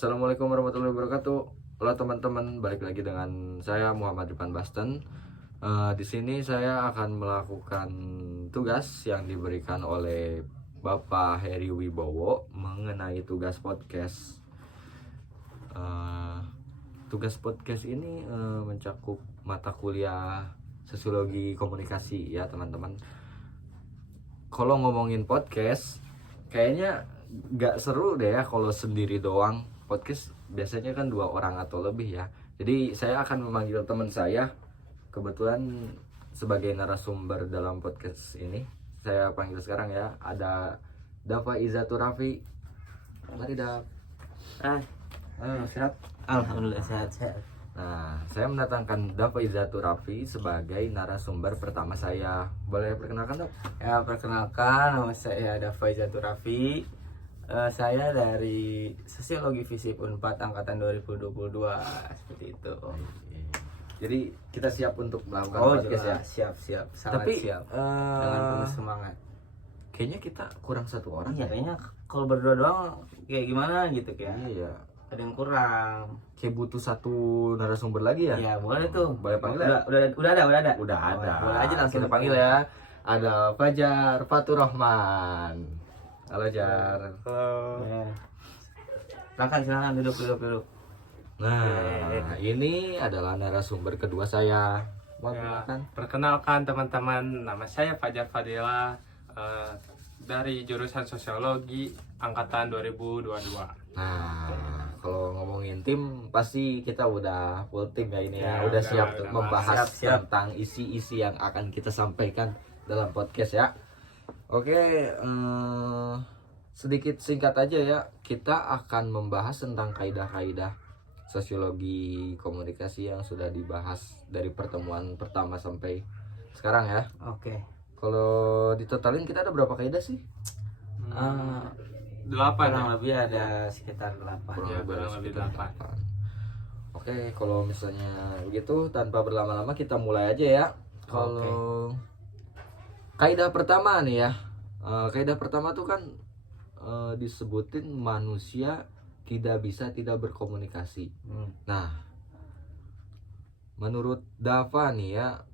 Assalamualaikum warahmatullahi wabarakatuh. Halo teman-teman, balik lagi dengan saya Muhammad Ipan Basten. Di sini saya akan melakukan tugas yang diberikan oleh Bapak Heri Wibowo mengenai tugas podcast. Tugas podcast ini mencakup mata kuliah sosiologi komunikasi ya teman-teman. Kalau ngomongin podcast, kayaknya gak seru deh ya kalau sendiri doang. Podcast biasanya kan 2 orang atau lebih ya. Jadi saya akan memanggil teman saya, kebetulan sebagai narasumber dalam podcast ini. Saya panggil sekarang ya, ada Dava Izzatu Raffi. Mari Dav. Sehat? Alhamdulillah sehat. Nah, saya mendatangkan Dava Izzatu Raffi sebagai narasumber pertama saya. Boleh perkenalkan Dav? Ya, perkenalkan, nama saya Dava Izzatu Raffi. Saya dari Sosiologi FISIP Unpad angkatan 2022 seperti itu. Jadi kita siap untuk melakukan podcast ya. Siap, sangat Tapi siap. Dengan penuh semangat. kayaknya kita kurang 1 orang Iya, ya. kayaknya kalau berdua doang kayak gimana gitu kayak. Iya. Ada yang kurang. Kayak butuh 1 narasumber lagi ya. Ya, boleh tuh. Boleh panggil ya? Udah ada. Udah ada. Boleh aja langsung kita panggil ya. Ada Fajar Fatur Rahman. Halo Jar. Halo. Ya. Silakan duduk. Nah, ini adalah narasumber kedua saya. Mau Ya, kenalkan? perkenalkan teman-teman, nama saya Fajar Fadila dari jurusan Sosiologi angkatan 2022. Nah, kalau ngomongin tim pasti kita udah full tim ya ini ya. Ya, Udah udah, siap udah, membahas siap. tentang isi-isi yang akan kita sampaikan dalam podcast ya. Oke, sedikit singkat aja ya. Kita akan membahas tentang kaidah-kaidah sosiologi komunikasi yang sudah dibahas dari pertemuan pertama sampai sekarang ya. Oke. Kalau ditotalin kita ada berapa kaidah sih? 8 Kurang ya? lebih ada sekitar 8. Ya, kurang lebih sekitar 8. 8. Oke, kalau misalnya begitu tanpa berlama-lama kita mulai aja ya. Kalau kaidah pertama nih ya. Kaidah pertama tuh kan disebutin manusia tidak bisa tidak berkomunikasi. Nah, menurut Dava nih ya,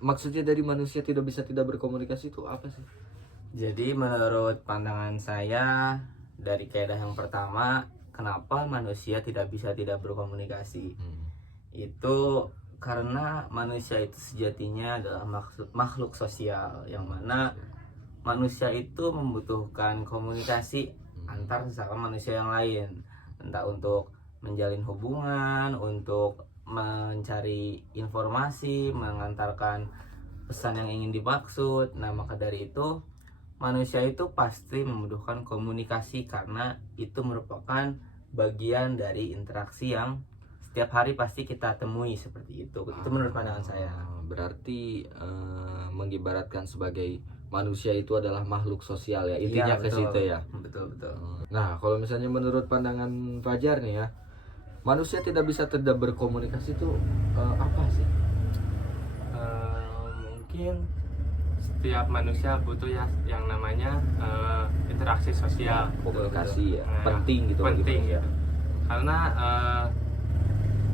maksudnya dari manusia tidak bisa tidak berkomunikasi itu apa sih? Jadi menurut pandangan saya dari kaidah yang pertama, kenapa manusia tidak bisa tidak berkomunikasi? Itu karena manusia itu sejatinya adalah makhluk sosial, yang mana manusia itu membutuhkan komunikasi antar sesama manusia yang lain, entah untuk menjalin hubungan, untuk mencari informasi, mengantarkan pesan yang ingin dimaksud. Nah, maka dari itu manusia itu pasti membutuhkan komunikasi karena itu merupakan bagian dari interaksi yang setiap hari pasti kita temui seperti itu. Itu menurut pandangan saya. Berarti mengibaratkan sebagai manusia itu adalah makhluk sosial ya, intinya Iya, ke betul. situ ya. Betul. Nah, kalau misalnya menurut pandangan Fajar nih ya, manusia tidak bisa tidak berkomunikasi itu apa sih? Mungkin setiap manusia butuh ya yang namanya interaksi sosial. Komunikasi ya, Nah, penting gitu bagi penting manusia. ya. Karena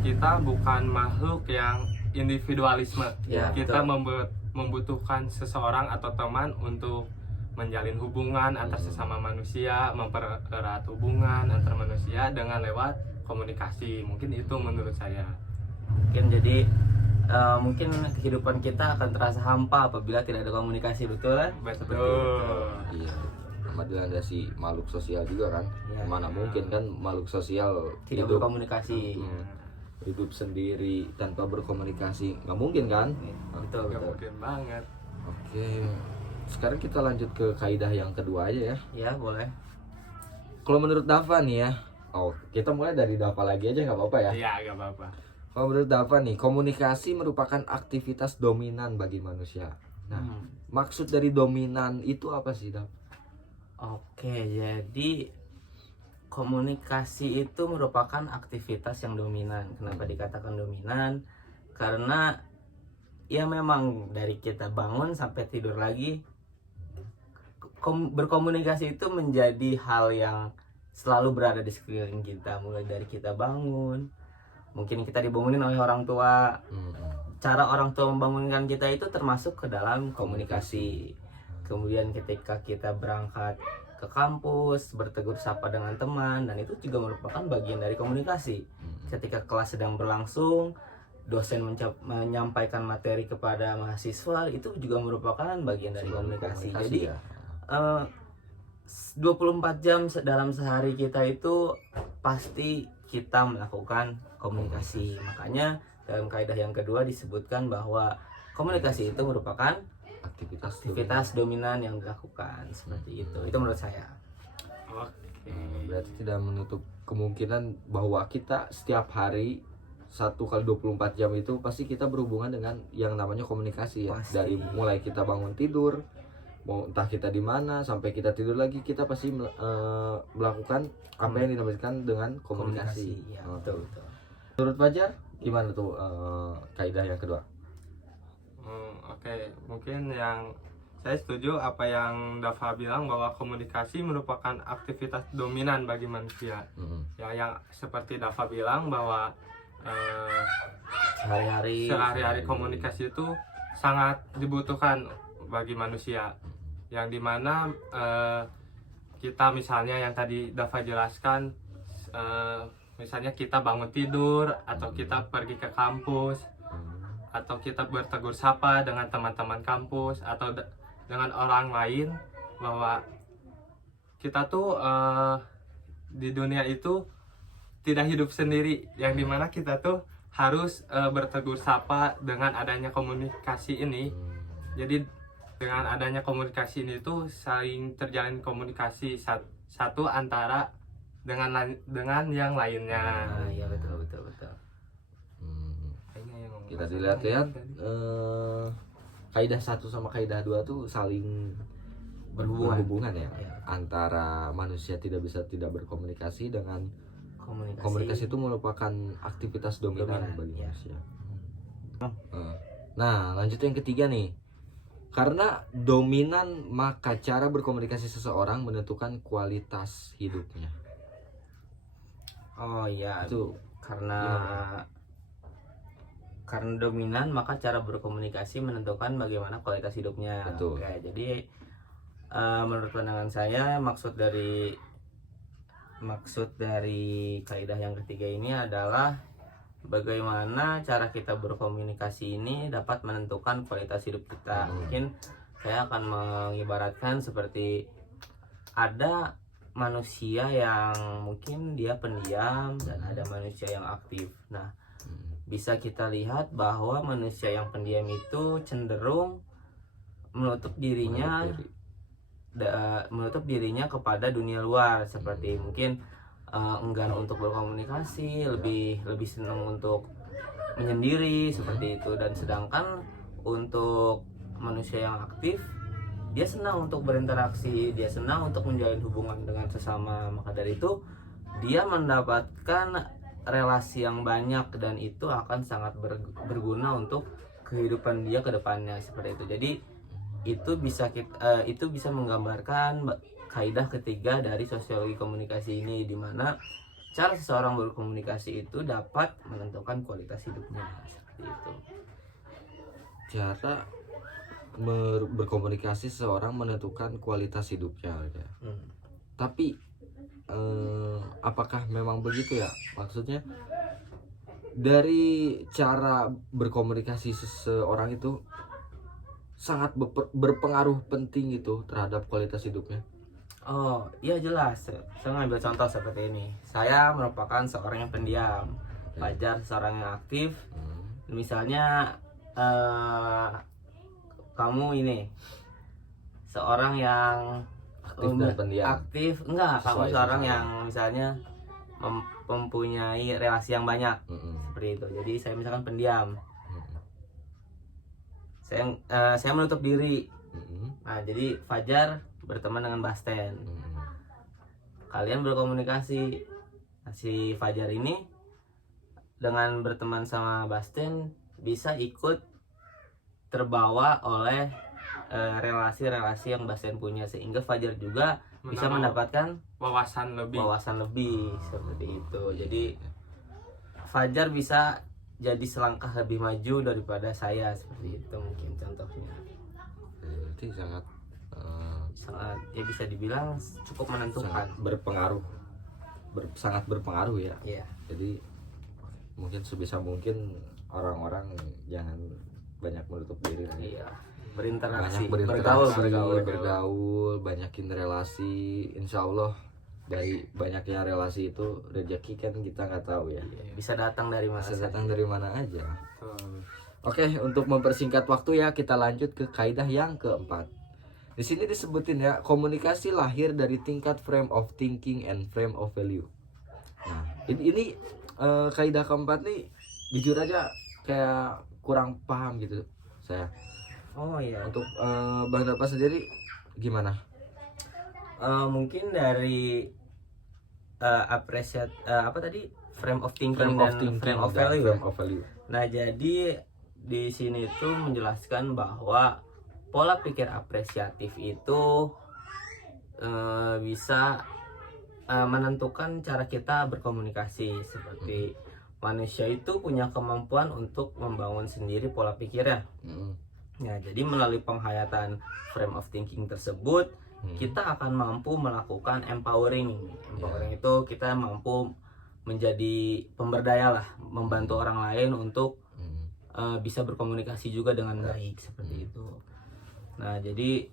kita bukan makhluk yang individualisme. Ya, Kita betul. membutuhkan seseorang atau teman untuk menjalin hubungan antar sesama manusia, mempererat hubungan antar manusia dengan lewat komunikasi. Mungkin itu menurut saya. Mungkin jadi mungkin kehidupan kita akan terasa hampa apabila tidak ada komunikasi, betul kan? Betul. Iya, sama dilandasi makhluk sosial juga kan. Iya. Mana mungkin kan makhluk sosial Tidak hidup berkomunikasi. hidup sendiri tanpa berkomunikasi, nggak mungkin kan? Betul. Gak mungkin banget. Oke, sekarang kita lanjut ke kaidah yang kedua aja ya. Ya, boleh. Kalau menurut Dava nih ya, kita mulai dari Dava lagi aja nggak apa-apa ya. Iya, gak apa-apa. Kalau menurut Dava nih, komunikasi merupakan aktivitas dominan bagi manusia. Nah, maksud dari dominan itu apa sih, Dav? Oke, jadi komunikasi itu merupakan aktivitas yang dominan. Kenapa dikatakan dominan? Karena ya memang dari kita bangun sampai tidur lagi berkomunikasi itu menjadi hal yang selalu berada di sekeliling kita, mulai dari kita bangun, mungkin kita dibangunin oleh orang tua. Cara orang tua membangunkan kita itu termasuk ke dalam komunikasi. Kemudian ketika kita berangkat ke kampus, bertegur sapa dengan teman, dan itu juga merupakan bagian dari komunikasi. Ketika kelas sedang berlangsung, dosen menyampaikan materi kepada mahasiswa, itu juga merupakan bagian dari komunikasi. Jadi ya. 24 jam dalam sehari kita itu pasti kita melakukan komunikasi. Makanya dalam kaidah yang kedua disebutkan bahwa komunikasi itu merupakan aktivitas dominan yang dilakukan, seperti itu. Itu menurut saya. Oke. Berarti tidak menutup kemungkinan bahwa kita setiap hari 1 kali 24 jam itu pasti kita berhubungan dengan yang namanya komunikasi ya. Pasti. Dari mulai kita bangun tidur, mau entah kita di mana sampai kita tidur lagi, kita pasti melakukan apa yang dinamakan dengan komunikasi. Ya, betul. Menurut Fajar gimana tuh kaidah yang kedua? Oke, mungkin yang saya setuju apa yang Dava bilang bahwa komunikasi merupakan aktivitas dominan bagi manusia. Ya, yang seperti Dava bilang bahwa sehari-hari komunikasi itu sangat dibutuhkan bagi manusia. Yang dimana kita misalnya yang tadi Dava jelaskan, misalnya kita bangun tidur atau kita pergi ke kampus atau kita bertegur sapa dengan teman-teman kampus atau dengan orang lain, bahwa kita tuh di dunia itu tidak hidup sendiri, yang dimana kita tuh harus bertegur sapa dengan adanya komunikasi ini. Jadi dengan adanya komunikasi ini tuh saling terjalin komunikasi satu antara dengan yang lainnya. Iya, betul. Kita dilihat-lihat kaidah 1 sama kaidah 2 tuh saling berhubungan ya. Antara manusia tidak bisa tidak berkomunikasi dengan komunikasi itu merupakan aktivitas dominan bagi manusia. Nah, lanjut yang ketiga nih. Karena dominan, maka cara berkomunikasi seseorang menentukan kualitas hidupnya. Oh iya, Itu karena dominan, maka cara berkomunikasi menentukan bagaimana kualitas hidupnya. Betul. Oke, jadi menurut pandangan saya maksud dari kaidah yang ketiga ini adalah bagaimana cara kita berkomunikasi ini dapat menentukan kualitas hidup kita. Mungkin saya akan mengibaratkan seperti ada manusia yang mungkin dia pendiam dan ada manusia yang aktif. Nah, bisa kita lihat bahwa manusia yang pendiam itu cenderung menutup dirinya kepada dunia luar, seperti mungkin enggan untuk berkomunikasi, lebih senang untuk menyendiri seperti itu. Dan sedangkan untuk manusia yang aktif, dia senang untuk berinteraksi, dia senang untuk menjalin hubungan dengan sesama. Maka dari itu dia mendapatkan relasi yang banyak dan itu akan sangat berguna untuk kehidupan dia ke depannya, seperti itu. Jadi itu bisa menggambarkan kaidah ketiga dari sosiologi komunikasi ini, di mana cara seseorang berkomunikasi itu dapat menentukan kualitas hidupnya, seperti itu. cara berkomunikasi seseorang menentukan kualitas hidupnya ya. Tapi apakah memang begitu ya? Maksudnya dari cara berkomunikasi seseorang itu sangat berpengaruh penting gitu terhadap kualitas hidupnya. Oh iya, jelas. Saya ngambil contoh seperti ini. Saya merupakan seorang yang pendiam, Fajar seorang yang aktif. Misalnya kamu ini seorang yang Aktif dan pendiam. aktif, enggak, kamu Sesuai seorang sesuai. yang misalnya mempunyai relasi yang banyak, seperti itu. Jadi saya misalkan pendiam, saya menutup diri. Nah, jadi Fajar berteman dengan Basten. Kalian berkomunikasi. Nah, si Fajar ini dengan berteman sama Basten bisa ikut terbawa oleh relasi-relasi yang Basten punya, sehingga Fajar juga bisa Menambah mendapatkan wawasan lebih. seperti itu. Jadi Fajar bisa jadi selangkah lebih maju daripada saya, seperti itu mungkin contohnya. Berarti sangat Sangat ya bisa dibilang cukup menentukan. sangat berpengaruh, sangat berpengaruh ya. Iya. Jadi mungkin sebisa mungkin orang-orang jangan banyak menutup diri lah ya. Iya. Berinteraksi, Banyak bergaul. bergaul, banyakin relasi. Insya Allah dari banyaknya relasi itu rezeki kan kita nggak tahu ya. Bisa datang dari mana Bisa saja. datang dari mana aja. Betul. Oke, untuk mempersingkat waktu ya, kita lanjut ke kaidah yang keempat. Di sini disebutin ya, komunikasi lahir dari tingkat frame of thinking and frame of value. Nah, ini kaidah keempat nih jujur aja kayak kurang paham gitu saya. Oh iya. Untuk Bang Dapa sendiri gimana? Mungkin dari apa tadi, frame of thinking dan frame of dan value. frame of value. Nah, jadi di sini tuh menjelaskan bahwa pola pikir apresiatif itu bisa menentukan cara kita berkomunikasi. Seperti manusia itu punya kemampuan untuk membangun sendiri pola pikirnya. Nah, jadi melalui penghayatan frame of thinking tersebut, kita akan mampu melakukan empowering. Empowering itu kita mampu menjadi pemberdaya lah, membantu orang lain untuk bisa berkomunikasi juga dengan baik, seperti itu. Nah, jadi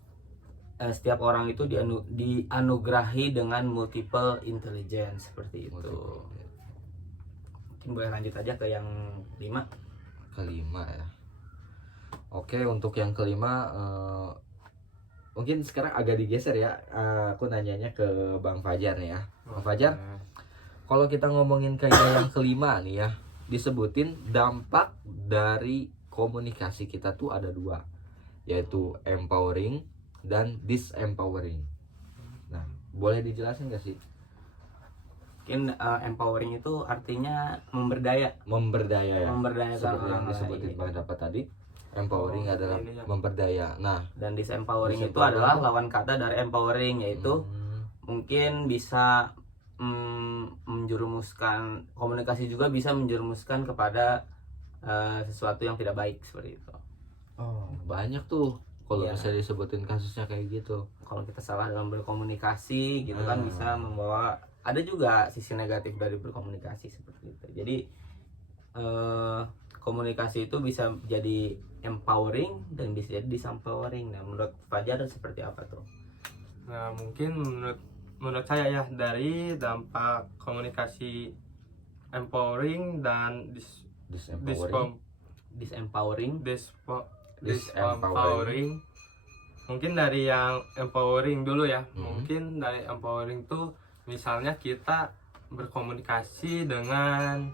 setiap orang itu dianugerahi dengan multiple intelligence, seperti itu. Mungkin boleh lanjut aja ke yang kelima ya. Oke, untuk yang kelima mungkin sekarang agak digeser ya. Aku nanyanya ke Bang Fajar nih ya. Bang Fajar, kalau kita ngomongin kaidah yang kelima nih ya, disebutin dampak dari komunikasi kita tuh ada dua, yaitu empowering dan disempowering. Nah, boleh dijelasin gak sih? Mungkin empowering itu artinya memberdaya ya. Memberdayakan Seperti yang orang disebutin lain. Bang Dapat tadi, empowering adalah memberdaya. Nah, Dan disempowering itu Disempowering adalah lawan kata dari empowering, yaitu mungkin bisa menjerumuskan, komunikasi juga bisa menjerumuskan kepada sesuatu yang tidak baik, seperti itu. banyak tuh kalau Iya. misalnya disebutin kasusnya kayak gitu. Kalau kita salah dalam berkomunikasi gitu kan bisa membawa, ada juga sisi negatif dari berkomunikasi, seperti itu. Jadi komunikasi itu bisa jadi empowering dan bisa jadi disempowering. Nah, menurut Fajar seperti apa tuh? Nah, mungkin menurut saya ya, dari dampak komunikasi empowering dan Disempowering. disempowering. Mungkin dari yang empowering dulu ya. Mungkin dari empowering tuh misalnya kita berkomunikasi dengan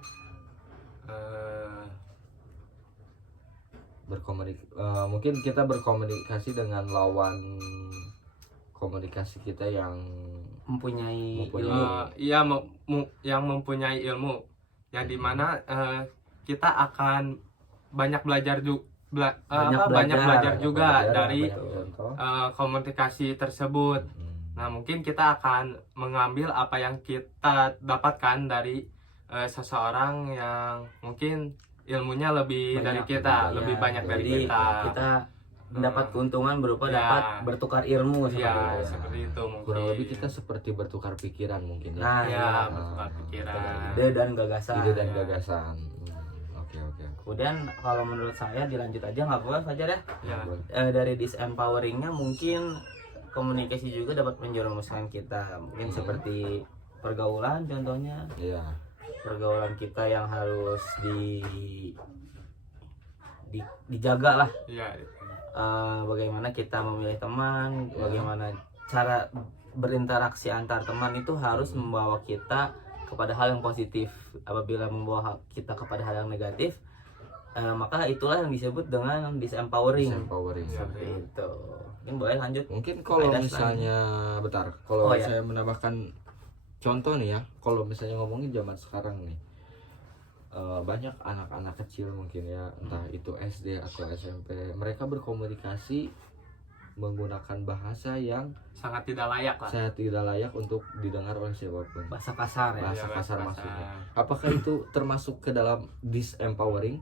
mungkin kita berkomunikasi dengan lawan komunikasi kita yang Mempunyai Mempunyai- ilmu. iya, yang mempunyai ilmu, yang dimana kita akan banyak belajar banyak belajar juga dari contoh. komunikasi tersebut. Nah, mungkin kita akan mengambil apa yang kita dapatkan dari seseorang yang mungkin ilmunya lebih dari kita, lebih banyak dari Jadi kita. kita mendapat keuntungan berupa Ya. dapat bertukar ilmu, seperti Ya, itu. seperti itu mungkin. Kurang lebih kita seperti bertukar pikiran mungkin ya. Nah, Ya, ya, bertukar pikiran. ide dan gagasan. Ide dan Ya. gagasan. Oke. Kemudian kalau menurut saya dilanjut aja nggak apa-apa Fajar ya. Ya. Dari disempoweringnya mungkin komunikasi juga dapat menjerumuskan kita, mungkin seperti pergaulan contohnya. Iya. Pergaulan kita yang harus dijaga lah. Ya. Bagaimana kita memilih teman, bagaimana cara berinteraksi antar teman itu harus membawa kita kepada hal yang positif. Apabila membawa kita kepada hal yang negatif, maka itulah yang disebut dengan disempowering. Seperti itu. Mungkin boleh lanjut. Mungkin kalau Kaidah misalnya kalau ya. saya menambahkan contoh nih ya, kalau misalnya ngomongin zaman sekarang nih, banyak anak-anak kecil mungkin ya, entah itu SD atau SMP, mereka berkomunikasi menggunakan bahasa yang sangat tidak layak lah. saya tidak layak untuk didengar oleh siapapun. Bahasa kasar ya. Bahasa Iya, kasar bahasa maksudnya. Apakah itu termasuk ke dalam disempowering?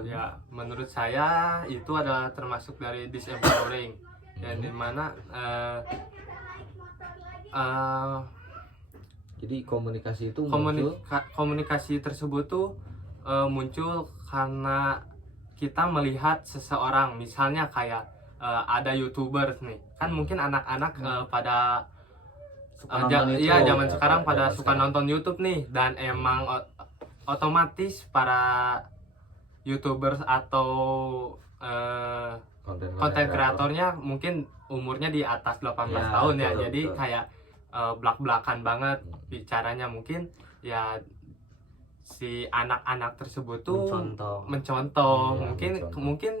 Ya, menurut saya itu adalah termasuk dari disempowering, yang Hmm. dimana Jadi komunikasi itu muncul komunikasi tersebut tuh muncul karena kita melihat seseorang, misalnya kayak ada YouTuber nih, kan mungkin anak-anak pada Suka nonton itu. iya zaman Ya, sekarang pada zaman suka sekarang. nonton YouTube nih, dan emang otomatis para YouTubers atau konten kreatornya mungkin umurnya di atas 18 Ya, tahun ya, betul, jadi betul. kayak belak-belakan banget bicaranya, mungkin ya si anak-anak tersebut tuh mencontoh Iya, mungkin mencontoh. mungkin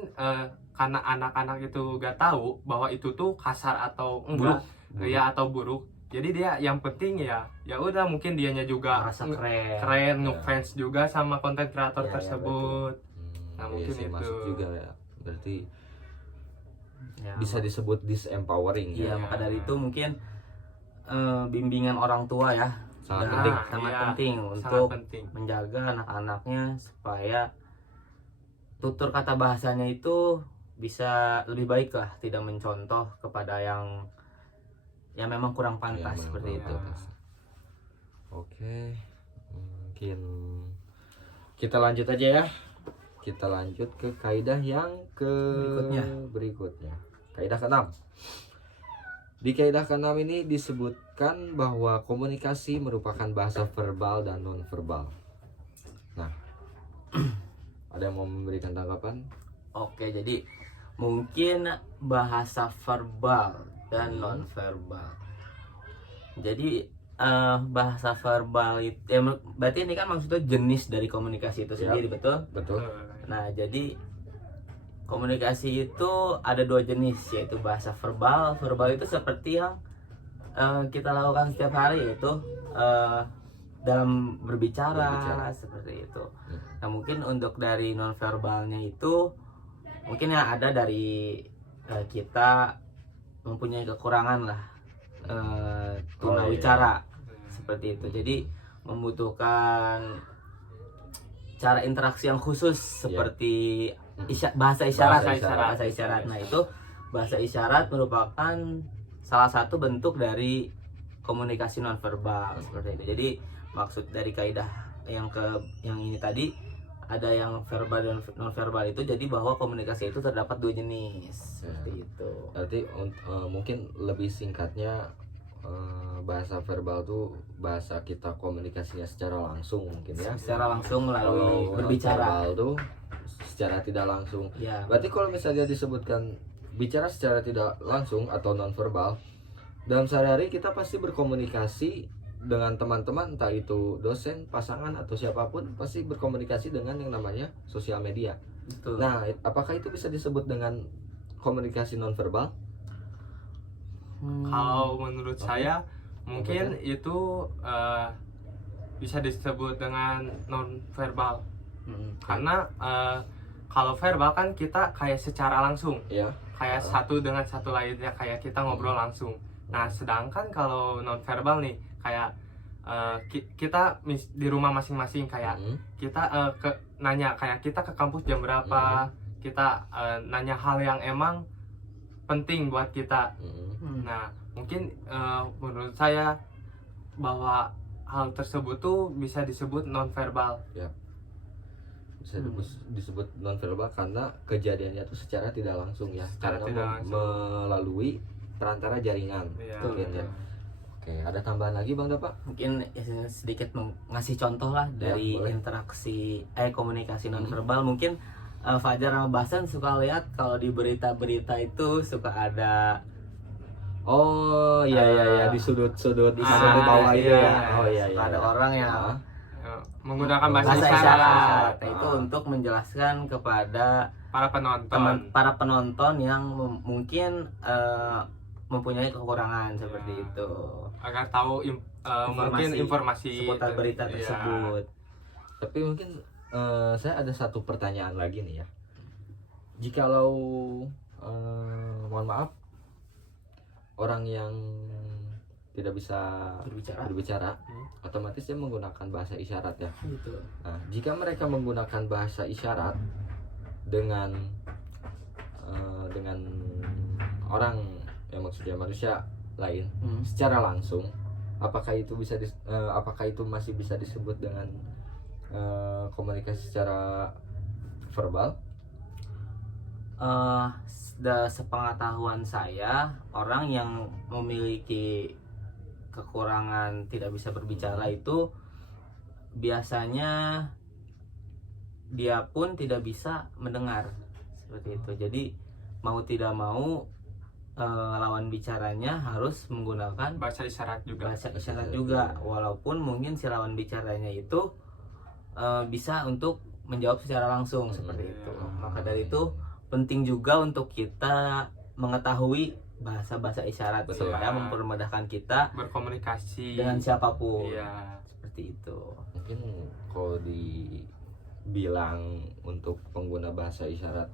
karena anak-anak itu gak tahu bahwa itu tuh kasar atau enggak, Buruk. ya atau buruk, jadi dia yang penting ya udah, mungkin dianya juga Merasa keren. keren, Ya. ngefans juga sama konten kreator Ya, ya, tersebut. Nah, Iya mungkin sih, itu. masuk juga ya. Berarti Ya, bisa disebut disempowering Iya, ya. maka dari itu mungkin bimbingan orang tua ya Sangat dan penting. sangat Iya, penting sangat untuk penting. menjaga anak-anaknya supaya tutur kata bahasanya itu bisa lebih baik lah, tidak mencontoh kepada yang memang kurang pantas Ya, seperti benar, itu. benar. Oke, mungkin kita lanjut aja ya. Kita lanjut ke kaidah yang berikutnya. Kaidah ke-6. Di kaidah ke-6 ini disebutkan bahwa komunikasi merupakan bahasa verbal dan non-verbal. Nah, ada yang mau memberikan tanggapan? Oke, jadi mungkin bahasa verbal dan non-verbal. Jadi bahasa verbal itu berarti ini kan maksudnya jenis dari komunikasi itu sendiri, betul? Betul. Nah, jadi komunikasi itu ada dua jenis, yaitu bahasa verbal. Verbal itu seperti yang kita lakukan setiap hari, yaitu dalam berbicara seperti itu. Nah, mungkin untuk dari nonverbalnya itu mungkin yang ada dari kita mempunyai kekurangan lah tunawicara seperti itu. Jadi membutuhkan cara interaksi yang khusus seperti bahasa isyarat. Bahasa isyarat. Nah, itu bahasa isyarat merupakan salah satu bentuk dari komunikasi nonverbal seperti itu. Jadi maksud dari kaidah yang ini tadi, ada yang verbal dan nonverbal itu, jadi bahwa komunikasi itu terdapat dua jenis seperti itu. Berarti mungkin lebih singkatnya, bahasa verbal tuh bahasa kita komunikasinya secara langsung mungkin ya. Secara langsung melalui Kalau berbicara. verbal tuh secara tidak langsung. Ya, Berarti kalau misalnya disebutkan bicara secara tidak langsung atau nonverbal, dalam sehari-hari kita pasti berkomunikasi dengan teman-teman, entah itu dosen, pasangan atau siapapun, pasti berkomunikasi dengan yang namanya sosial media. betul. Nah, apakah itu bisa disebut dengan komunikasi nonverbal? Kalau menurut saya mungkin itu bisa disebut dengan non verbal, karena kalau verbal kan kita kayak secara langsung, Ya. kayak satu dengan satu lainnya, kayak kita ngobrol langsung. Nah, sedangkan kalau non verbal nih kayak kita di rumah masing-masing, kayak kita nanya, kayak kita ke kampus jam berapa, kita nanya hal yang emang penting buat kita. Nah, mungkin menurut saya bahwa hal tersebut tuh bisa disebut nonverbal. Bisa disebut nonverbal karena kejadiannya itu secara tidak langsung ya, Secara karena tidak langsung. melalui perantara jaringan. Iya. Mungkin ya. Oke, ada tambahan lagi Bang Dapa? Mungkin sedikit ngasih contoh lah dari boleh. interaksi komunikasi nonverbal. Mungkin Fajar sama Basan suka lihat kalau di berita-berita itu suka ada Oh iya di sudut-sudut di sudut sudut bawah itu iya. ya. Oh iya suka ada orang yang Menggunakan bahasa bahasa isyarat. isyarat. Nah, itu untuk menjelaskan kepada Para penonton. para penonton yang mungkin mempunyai kekurangan seperti itu, Agar tahu mungkin informasi seputar berita Iya. tersebut. Tapi mungkin saya ada satu pertanyaan lagi nih ya. Jikalau mohon maaf, orang yang tidak bisa berbicara, Hmm. otomatis dia menggunakan bahasa isyarat ya. Gitu. Nah, jika mereka menggunakan bahasa isyarat dengan orang yang maksudnya manusia lain secara langsung, apakah itu masih bisa disebut dengan komunikasi secara verbal? Sepengetahuan saya, orang yang memiliki kekurangan tidak bisa berbicara itu biasanya dia pun tidak bisa mendengar, seperti itu. Jadi mau tidak mau lawan bicaranya harus menggunakan Bahasa isyarat juga. bahasa isyarat juga, walaupun mungkin si lawan bicaranya itu bisa untuk menjawab secara langsung, seperti itu. Maka dari itu penting juga untuk kita mengetahui bahasa-bahasa isyarat Betul. supaya mempermudahkan kita Berkomunikasi dengan siapapun. Iya. Seperti itu. Mungkin kalau dibilang untuk pengguna bahasa isyarat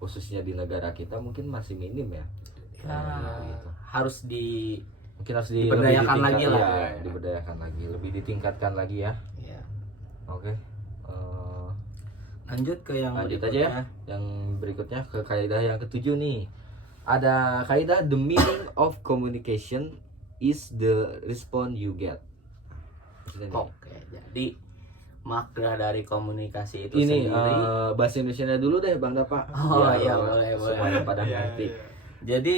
khususnya di negara kita mungkin masih minim ya. Gitu. Harus Mungkin harus diberdayakan lebih lagi lah. ya, diberdayakan lagi, lebih ditingkatkan lagi ya. ya. Oke. Lanjut ke yang Lanjut aja berikutnya. ya. Yang berikutnya ke kaidah yang ketujuh nih. Ada kaidah the meaning of communication is the response you get. Maksudnya nih, Oke, jadi makna dari komunikasi itu ini sendiri. bahasa Indonesianya dulu deh Bang Dapa. Oh, Biar, iya, boleh. supaya pada Iya, ngerti. iya. Jadi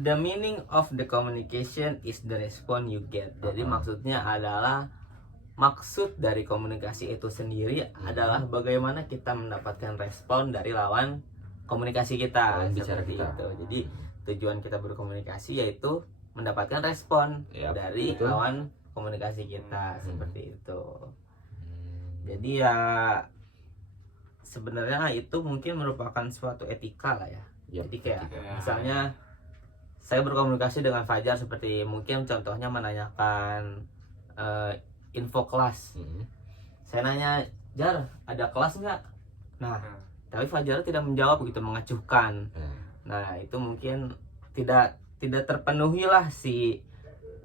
the meaning of the communication is the response you get. Jadi maksudnya adalah, maksud dari komunikasi itu sendiri adalah bagaimana kita mendapatkan respon dari lawan komunikasi kita, Lawan bicara seperti kita. itu. Jadi tujuan kita berkomunikasi yaitu mendapatkan respon Yap, dari betul. lawan komunikasi kita, seperti itu. Hmm, Jadi ya sebenarnya itu mungkin merupakan suatu etika lah ya. Yap, Jadi kayak etika. misalnya saya berkomunikasi dengan Fajar seperti mungkin contohnya menanyakan info kelas. Saya nanya, Jar, ada kelas nggak? Nah, tapi Fajar tidak menjawab gitu, mengacuhkan. Nah, itu mungkin tidak terpenuhi lah si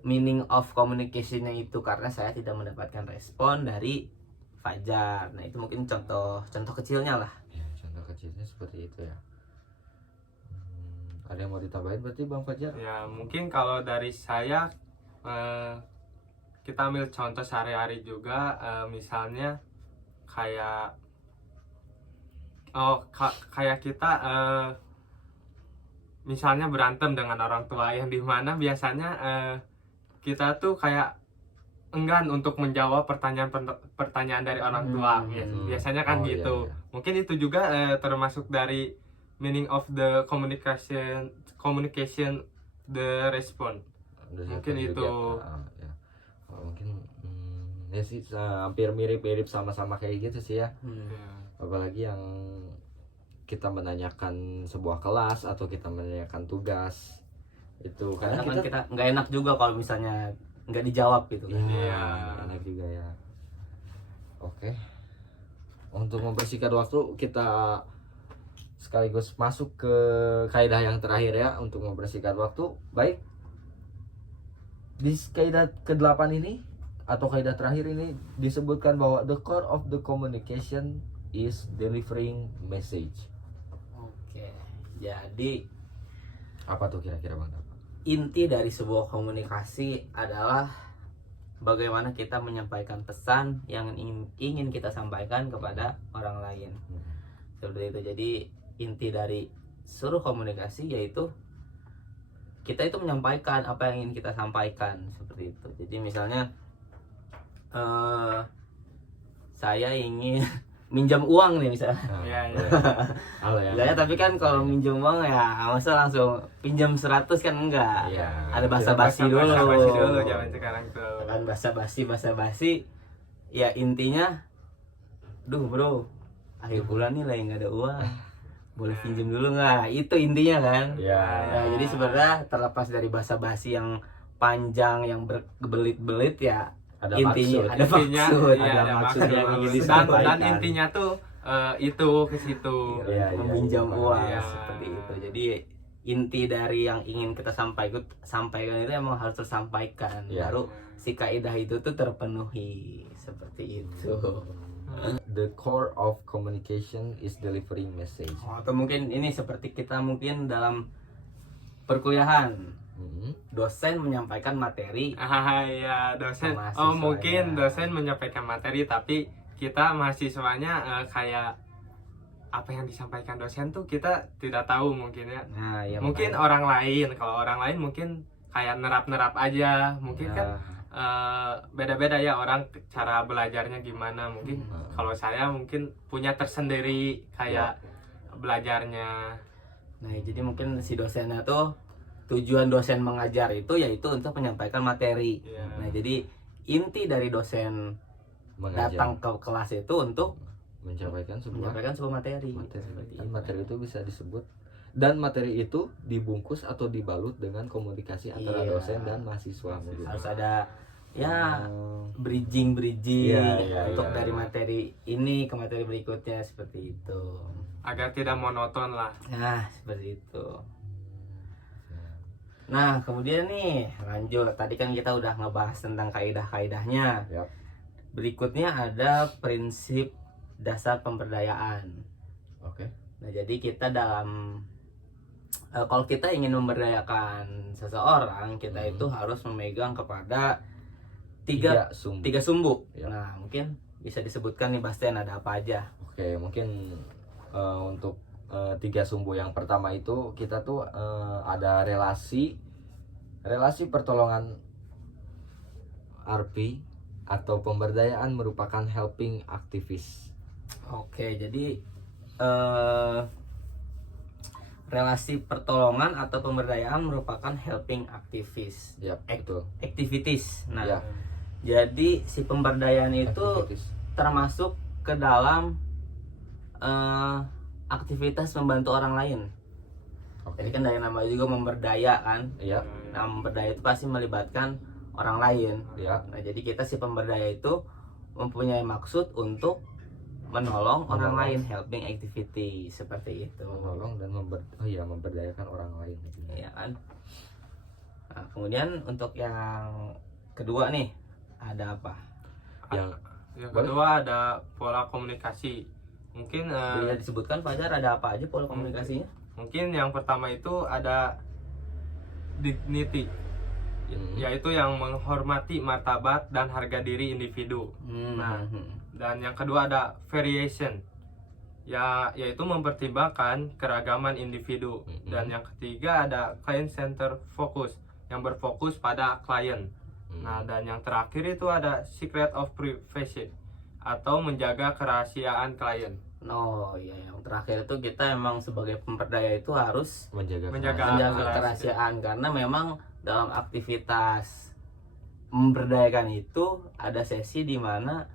meaning of communication-nya itu, karena saya tidak mendapatkan respon dari Fajar. Nah, itu mungkin contoh kecilnya lah. Ya, contoh kecilnya seperti itu ya. Ada yang mau ditambahin berarti Bang Fajar? Ya mungkin kalau dari saya kita ambil contoh sehari-hari juga, misalnya kayak kayak kita misalnya berantem dengan orang tua, yang dimana biasanya kita tuh kayak enggan untuk menjawab pertanyaan dari orang tua. Biasanya kan Oh, gitu. iya, iya. Mungkin itu juga termasuk dari meaning of the communication the response. Mungkin itu. Ya. Mungkin ya sih hampir mirip-mirip sama-sama kayak gitu sih ya. Apalagi yang kita menanyakan sebuah kelas atau kita menanyakan tugas itu Karena karena kan kita nggak enak juga kalau misalnya nggak dijawab gitu kan. Iya, enak juga ya. Oke. Untuk membersihkan waktu kita sekaligus masuk ke kaidah yang terakhir ya untuk membersihkan waktu. Baik. Di kaidah ke-8 ini atau kaidah terakhir ini disebutkan bahwa the core of the communication is delivering message. Oke. Jadi Apa tuh kira-kira Bang? inti dari sebuah komunikasi adalah bagaimana kita menyampaikan pesan yang ingin kita sampaikan kepada orang lain. Seperti itu. Jadi inti dari seluruh komunikasi yaitu kita itu menyampaikan apa yang ingin kita sampaikan, seperti itu. Jadi misalnya saya ingin minjam uang nih misalnya. Iya, iya. Halo ya. Ya, tapi kan kalau minjem uang ya masa langsung pinjam 100 kan enggak. Iya. Ada basa-basi dulu. Basa-basi dulu zaman sekarang tuh. Kan basa-basi ya intinya, duh bro, akhir bulan nih lagi nggak ada uang, boleh pinjam dulu nggak? Itu intinya kan. Iya. Nah, jadi sebenarnya terlepas dari basa-basi yang panjang yang berbelit-belit ya, Ada intinya maksud. ada Intinya, maksud, iya, ada ada maksud maksud. yang ingin Dan disampaikan. intinya tuh itu ke situ. Iya, iya, meminjam iya, uang iya. seperti itu. Jadi inti dari yang ingin kita sampaikan itu emang harus tersampaikan, Ya. baru si kaidah itu tuh terpenuhi seperti itu. The core of communication is delivering message. Atau mungkin ini seperti kita mungkin dalam perkuliahan, dosen menyampaikan materi. Ya dosen. Mahasiswanya. Mungkin dosen menyampaikan materi tapi kita mahasiswanya kayak apa yang disampaikan dosen tuh kita tidak tahu mungkin ya. Nah, ya Mungkin makanya. orang lain, kalau orang lain mungkin kayak nerap-nerap aja. Mungkin kan beda-beda ya orang cara belajarnya gimana. Mungkin kalau saya mungkin punya tersendiri kayak belajarnya. Nah, jadi mungkin si dosennya tuh tujuan dosen mengajar itu yaitu untuk menyampaikan materi. Iya. Nah, jadi inti dari dosen Mengajar, datang ke kelas itu untuk menyampaikan sebuah menyampaikan sebuah materi. materi. Seperti Dan itu. materi itu bisa disebut, dan materi itu dibungkus atau dibalut dengan komunikasi antara Iya. dosen dan mahasiswa. Harus ada ya Oh. bridging Iya, iya, untuk iya, dari iya. materi ini ke materi berikutnya seperti itu. Agar tidak monoton lah. Nah, seperti itu. Nah, kemudian nih lanjut. Tadi kan kita udah ngebahas tentang kaidah-kaidahnya. Yap. Berikutnya ada prinsip dasar pemberdayaan. Oke. Nah, jadi kita dalam kalau kita ingin memberdayakan seseorang, kita itu harus memegang kepada tiga sumbu. Ya. Nah, mungkin bisa disebutkan nih Bastian ada apa aja. Oke, mungkin untuk 3 sumbu yang pertama itu kita tuh ada relasi pertolongan RP atau pemberdayaan merupakan helping activist. Oke, jadi relasi pertolongan atau pemberdayaan merupakan helping activist. Ya, betul. Activities. Nah, Ya, jadi si pemberdayaan itu activities. termasuk ke dalam aktivitas membantu orang lain. Oke. Jadi kan dari nama juga memberdaya kan. Iya, Nah, memberdaya itu pasti melibatkan orang lain. ya. Nah, jadi kita si pemberdaya itu mempunyai maksud untuk menolong orang lain, helping activity seperti itu. Menolong dan memberdayakan orang lain. Iya kan. Nah, kemudian untuk yang kedua nih ada apa? Yang Yang Boleh? kedua ada pola komunikasi. Mungkin Bisa disebutkan Fajar ada apa aja pola komunikasinya? mungkin yang pertama itu ada dignity, yaitu yang menghormati martabat dan harga diri individu. Nah, dan yang kedua ada variation, yaitu mempertimbangkan keragaman individu. Dan yang ketiga ada client center focus, yang berfokus pada klien. Nah, dan yang terakhir itu ada secret of privacy, atau menjaga kerahasiaan klien. Oh iya, yang terakhir itu kita emang sebagai pemberdaya itu harus menjaga Menjaga kerahasiaan karena memang dalam aktivitas memberdayakan itu ada sesi di mana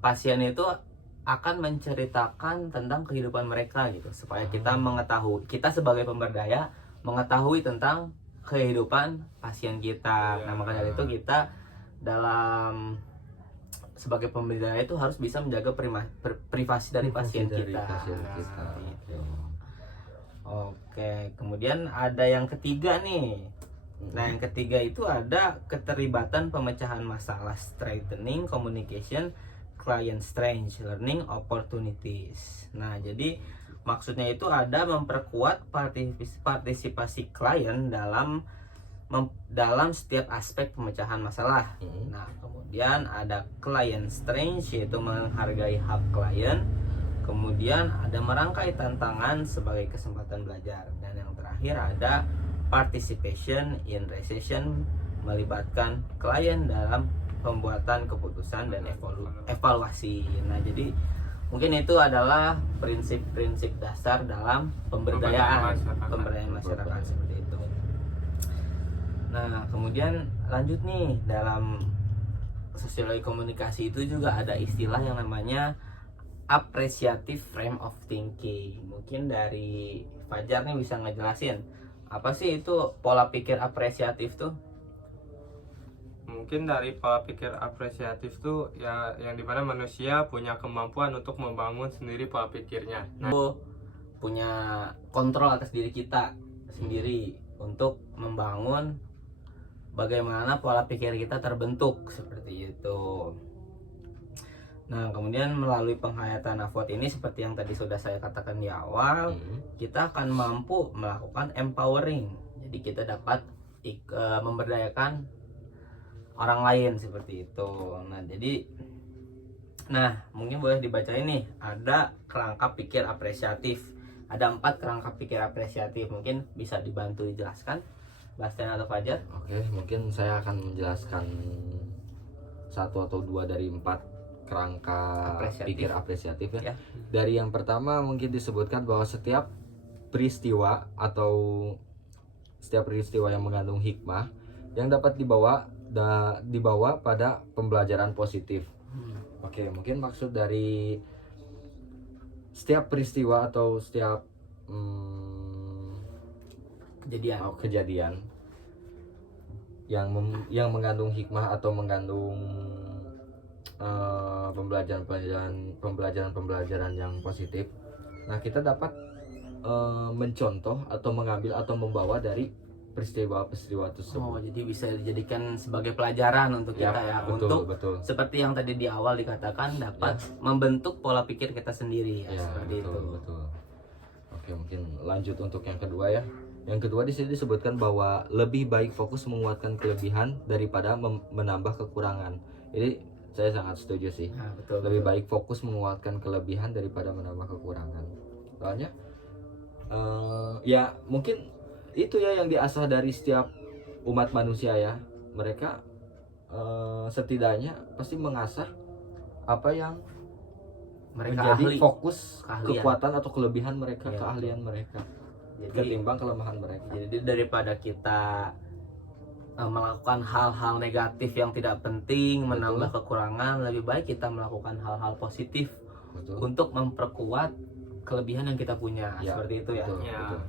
pasien itu akan menceritakan tentang kehidupan mereka gitu supaya kita mengetahui, kita sebagai pemberdaya mengetahui tentang kehidupan pasien kita. Nah, maka dari itu kita dalam sebagai pemberdaya itu harus bisa menjaga privasi dari pasien kita. Gitu. Oke, kemudian ada yang ketiga nih. Nah, yang ketiga itu ada keterlibatan pemecahan masalah, strengthening communication, client strength, learning opportunities. Nah, jadi maksudnya itu ada memperkuat partisipasi klien dalam setiap aspek pemecahan masalah. Nah, kemudian ada client strength yaitu menghargai hak klien. Kemudian ada merangkai tantangan sebagai kesempatan belajar. Dan yang terakhir ada participation in recession, melibatkan klien dalam pembuatan keputusan dan evaluasi. Nah, jadi mungkin itu adalah prinsip-prinsip dasar dalam pemberdayaan masyarakat seperti itu. Nah, kemudian lanjut nih, dalam sosiologi komunikasi itu juga ada istilah yang namanya appreciative frame of thinking. Mungkin dari Fajar nih bisa ngejelasin apa sih itu pola pikir apresiatif tuh? Mungkin dari pola pikir apresiatif tuh ya yang dimana manusia punya kemampuan untuk membangun sendiri pola pikirnya. Nah, punya kontrol atas diri kita sendiri untuk membangun bagaimana pola pikir kita terbentuk seperti itu. Nah, kemudian melalui penghayatan nafwat ini seperti yang tadi sudah saya katakan di awal, kita akan mampu melakukan empowering. Jadi kita dapat memberdayakan orang lain seperti itu. Nah, mungkin boleh dibacain nih, ada kerangka pikir apresiatif. Ada 4 kerangka pikir apresiatif, mungkin bisa dibantu dijelaskan Bastian atau Fajar. Oke, mungkin saya akan menjelaskan 1 atau 2 dari 4 kerangka pikir apresiatif ya. Dari yang pertama mungkin disebutkan bahwa setiap peristiwa yang mengandung hikmah yang dapat dibawa pada pembelajaran positif. Oke, mungkin maksud dari setiap peristiwa atau setiap kejadian yang mengandung hikmah atau mengandung pembelajaran yang positif. Nah, kita dapat mencontoh atau mengambil atau membawa dari peristiwa tersebut. Oh, jadi bisa dijadikan sebagai pelajaran untuk kita ya, betul. Seperti yang tadi di awal dikatakan dapat membentuk pola pikir kita sendiri ya, seperti itu. Betul. Oke, mungkin lanjut untuk yang kedua ya. Yang kedua di sini disebutkan bahwa lebih baik fokus menguatkan kelebihan daripada menambah kekurangan. Jadi saya sangat setuju sih. Nah, betul. Lebih baik fokus menguatkan kelebihan daripada menambah kekurangan. Soalnya ya mungkin itu ya yang diasah dari setiap umat manusia ya. Mereka setidaknya pasti mengasah apa yang Mereka menjadi ahli. fokus Keahlian. kekuatan atau kelebihan mereka, Ya, keahlian mereka Jadi, ketimbang kelemahan mereka. jadi daripada kita melakukan hal-hal negatif yang tidak penting, menambah kekurangan, lebih baik kita melakukan hal-hal positif Betul. untuk memperkuat kelebihan yang kita punya. Ya, Seperti itu ya. Betul.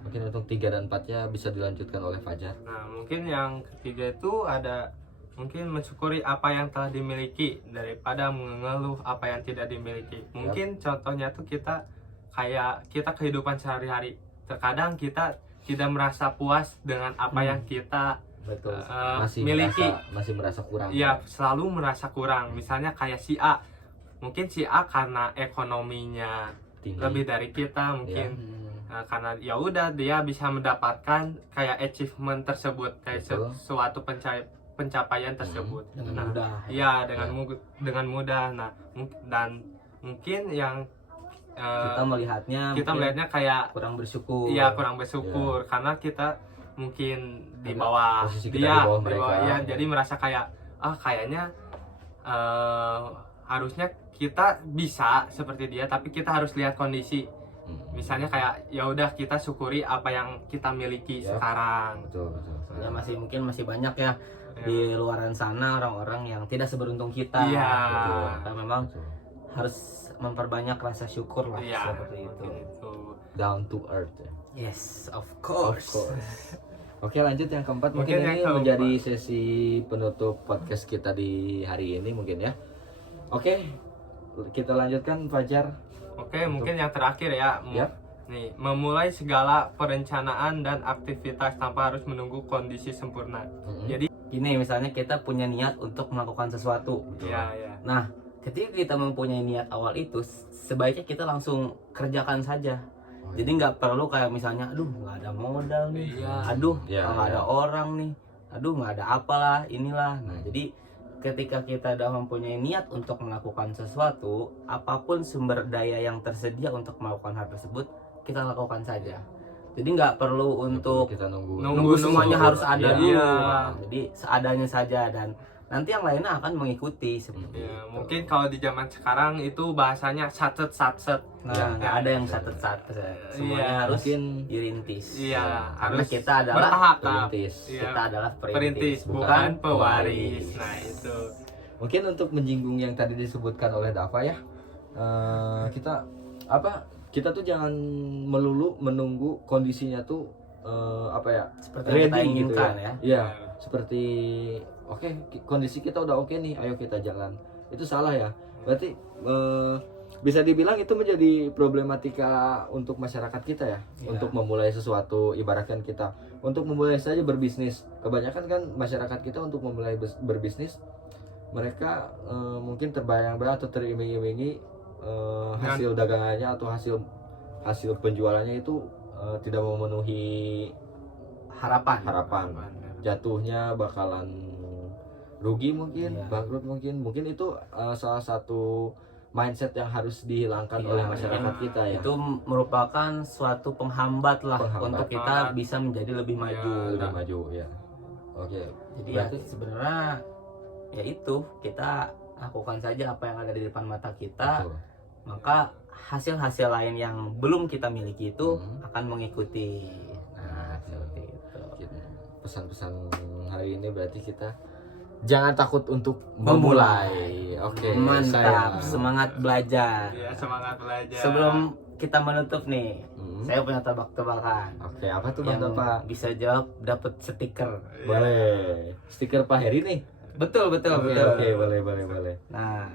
Mungkin untuk 3 dan 4-nya bisa dilanjutkan oleh Fajar. Nah, mungkin yang ketiga itu ada mungkin mensyukuri apa yang telah dimiliki daripada mengeluh apa yang tidak dimiliki. Mungkin contohnya tuh kita kehidupan sehari-hari. Terkadang kita tidak merasa puas dengan apa yang kita miliki. Masih merasa kurang. Iya, selalu merasa kurang. Misalnya kayak si A. Mungkin si A karena ekonominya Tinggi. lebih dari kita mungkin. Karena ya udah dia bisa mendapatkan kayak achievement tersebut, kayak suatu pencapaian tersebut Dengan mudah. Iya, dengan mudah. Nah, dan mungkin yang Kita melihatnya kayak kurang bersyukur. Iya, kurang bersyukur karena kita mungkin di bawah posisi kita dia, di bawah mereka. ya, jadi merasa kayak kayaknya harusnya kita bisa seperti dia, tapi kita harus lihat kondisi. Misalnya kayak ya udah kita syukuri apa yang kita miliki sekarang. Betul. Ya, masih banyak ya di luaran sana orang-orang yang tidak seberuntung kita. Iya. Karena memang harus memperbanyak rasa syukur lah, seperti itu. Down to earth ya. Yes, of course. Oke, lanjut yang keempat. Mungkin ini menjadi sesi penutup podcast kita di hari ini mungkin ya. Oke, kita lanjutkan Fajar. Oke, mungkin yang terakhir ya. Nih, memulai segala perencanaan dan aktivitas tanpa harus menunggu kondisi sempurna. Jadi Gini, misalnya kita punya niat untuk melakukan sesuatu. Iya. Nah, ketika kita mempunyai niat awal itu, sebaiknya kita langsung kerjakan saja. Jadi nggak perlu kayak misalnya, aduh nggak ada modal nih, aduh nggak ada orang nih, aduh nggak ada apalah, inilah. Nah, jadi ketika kita sudah mempunyai niat untuk melakukan sesuatu, apapun sumber daya yang tersedia untuk melakukan hal tersebut, kita lakukan saja. Jadi nggak perlu untuk kita nunggu semuanya harus ada dulu. Iya. Jadi seadanya saja, dan nanti yang lainnya akan mengikuti seperti ya, itu. mungkin kalau di zaman sekarang itu bahasanya satset. Nah, nggak ada yang satu-satu, semuanya harus dirintis. Iya, karena harus kita adalah bertahap. perintis. Iya, kita adalah perintis bukan pewaris. Nah, itu. Mungkin untuk menyinggung yang tadi disebutkan oleh Dava ya, kita tuh jangan melulu menunggu kondisinya tuh seperti yang kita inginkan ya. Iya, seperti kondisi kita udah oke nih, ayo kita jalan. Itu salah ya. Berarti bisa dibilang itu menjadi problematika untuk masyarakat kita ya, Ya. untuk memulai sesuatu. Ibaratkan kita untuk memulai saja berbisnis, kebanyakan kan masyarakat kita untuk memulai berbisnis mereka mungkin terbayang-bayang atau teriming-imingi hasil dagangannya atau hasil penjualannya itu tidak memenuhi harapan, jatuhnya bakalan rugi mungkin, Iya. bangkrut mungkin itu salah satu mindset yang harus dihilangkan oleh masyarakat kita ya. Itu merupakan suatu penghambat lah Penghambat. untuk kita bisa menjadi lebih maju. Udah maju ya. Oke. Jadi Berarti ya sebenarnya ya itu kita lakukan saja apa yang ada di depan mata kita, betul. maka hasil-hasil lain yang belum kita miliki itu akan mengikuti. Nah, Seperti itu. pesan-pesan hari ini berarti kita jangan takut untuk memulai. Oke. Mantap, saya- semangat belajar. Ya, semangat belajar. Sebelum kita menutup nih, Hmm. saya punya tebak-tebakan. Oke, apa tuh Bang Yang Bapak? bisa jawab dapat stiker. Boleh. Stiker Pak Heri nih. Betul, betul, Oke, betul. oke, boleh. Nah,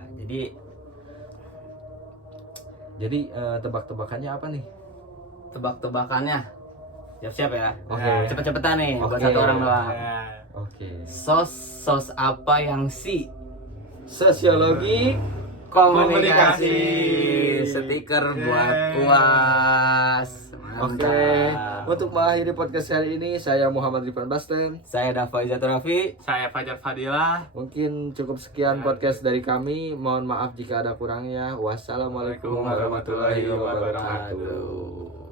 Jadi tebak-tebakannya apa nih? tebak-tebakannya. Siap-siap ya. Oke. Cepet-cepetan nih, buat Oke. satu orang doang. Ya. Oke. Sos apa yang si? Sosiologi Komunikasi. Komunikasi. Stiker buat Yeay. puas. Oke. Mantap. Untuk mengakhiri podcast hari ini saya Muhammad Rifan Basten. Saya Dava Izatur Raffi. Saya Fajar Fadilah. Mungkin cukup sekian podcast dari kami. Mohon maaf jika ada kurangnya. Wassalamualaikum warahmatullahi wabarakatuh.